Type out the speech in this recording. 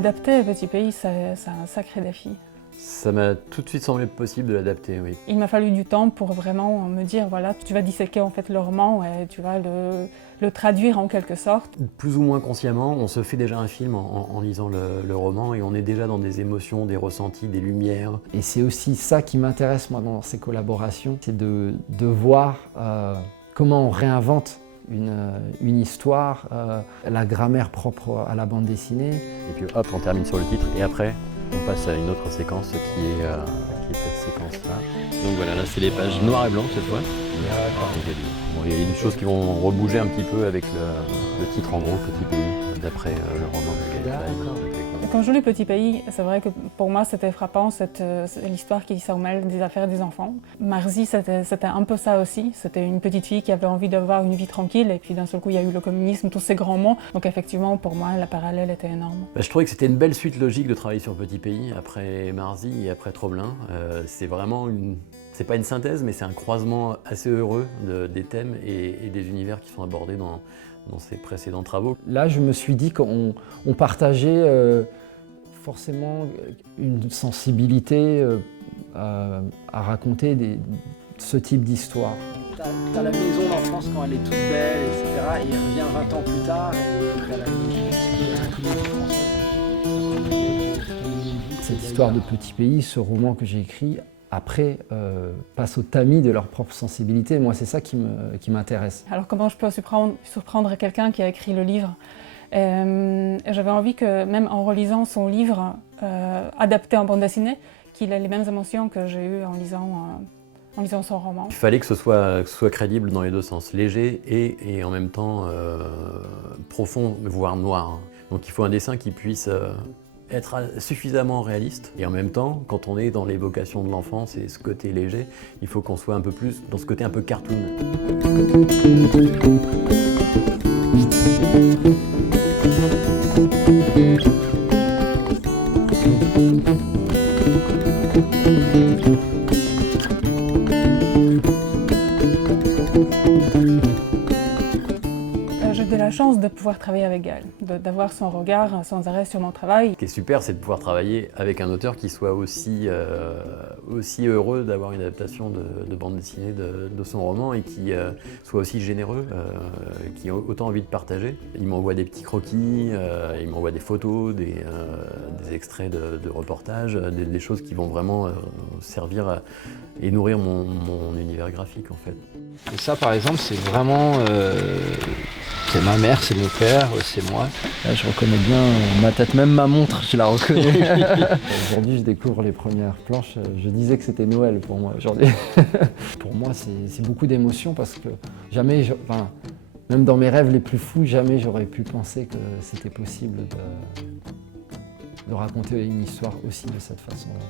Adapter Petit Pays, c'est un sacré défi. Ça m'a tout de suite semblé possible de l'adapter, oui. Il m'a fallu du temps pour vraiment me dire, voilà, tu vas disséquer en fait le roman et tu vas le traduire en quelque sorte. Plus ou moins consciemment, on se fait déjà un film en lisant le roman et on est déjà dans des émotions, des ressentis, des lumières. Et c'est aussi ça qui m'intéresse moi dans ces collaborations, c'est de voir comment on réinvente une histoire, la grammaire propre à la bande dessinée. Et puis hop, on termine sur le titre et après, on passe à une autre séquence qui est cette séquence-là. Donc voilà, là c'est les pages noir et blanc cette fois. Bon, il y a des choses qui vont rebouger un petit peu avec le titre en gros, Petit Pays, d'après le roman de Gaël Klein. Quand je lis Petit Pays, c'est vrai que pour moi c'était frappant, l'histoire qui s'en mêle des affaires des enfants. Marzi, c'était un peu ça aussi. C'était une petite fille qui avait envie d'avoir une vie tranquille et puis d'un seul coup il y a eu le communisme, tous ces grands mots. Donc effectivement pour moi la parallèle était énorme. Je trouvais que c'était une belle suite logique de travailler sur Petit Pays après Marzi et après Troblin. C'est vraiment c'est pas une synthèse mais c'est un croisement assez heureux des thèmes et des univers qui sont abordés dans ces précédents travaux. Là, je me suis dit qu'on partageait forcément une sensibilité à raconter ce type d'histoire. T'as la maison d'enfance quand elle est toute belle, etc. Et il revient 20 ans plus tard et t'as la comédie française. Cette histoire de Petit Pays, ce roman que j'ai écrit, après, passe au tamis de leur propre sensibilité. Moi, c'est ça qui m'intéresse. Alors comment je peux surprendre quelqu'un qui a écrit le livre? J'avais envie que, même en relisant son livre adapté en bande dessinée, qu'il ait les mêmes émotions que j'ai eues en lisant son roman. Il fallait que ce soit crédible dans les deux sens, léger et en même temps profond, voire noir. Donc il faut un dessin qui puisse être suffisamment réaliste et en même temps, quand on est dans l'évocation de l'enfance et ce côté léger, il faut qu'on soit un peu plus dans ce côté un peu cartoon. J'ai eu la chance de pouvoir travailler avec Gaël, d'avoir son regard sans arrêt sur mon travail. Ce qui est super, c'est de pouvoir travailler avec un auteur qui soit aussi heureux d'avoir une adaptation de bande dessinée de son roman et qui soit aussi généreux, qui a autant envie de partager. Il m'envoie des petits croquis, il m'envoie des photos, des extraits de reportages, des choses qui vont vraiment servir et nourrir mon univers graphique en fait. Et ça par exemple, c'est vraiment... c'est ma mère, c'est mon père, c'est moi. Là, je reconnais bien ma tête, même ma montre, je la reconnais. Aujourd'hui, je découvre les premières planches. Je disais que c'était Noël pour moi aujourd'hui. Pour moi, c'est beaucoup d'émotions parce que jamais, même dans mes rêves les plus fous, jamais j'aurais pu penser que c'était possible de raconter une histoire aussi de cette façon-là.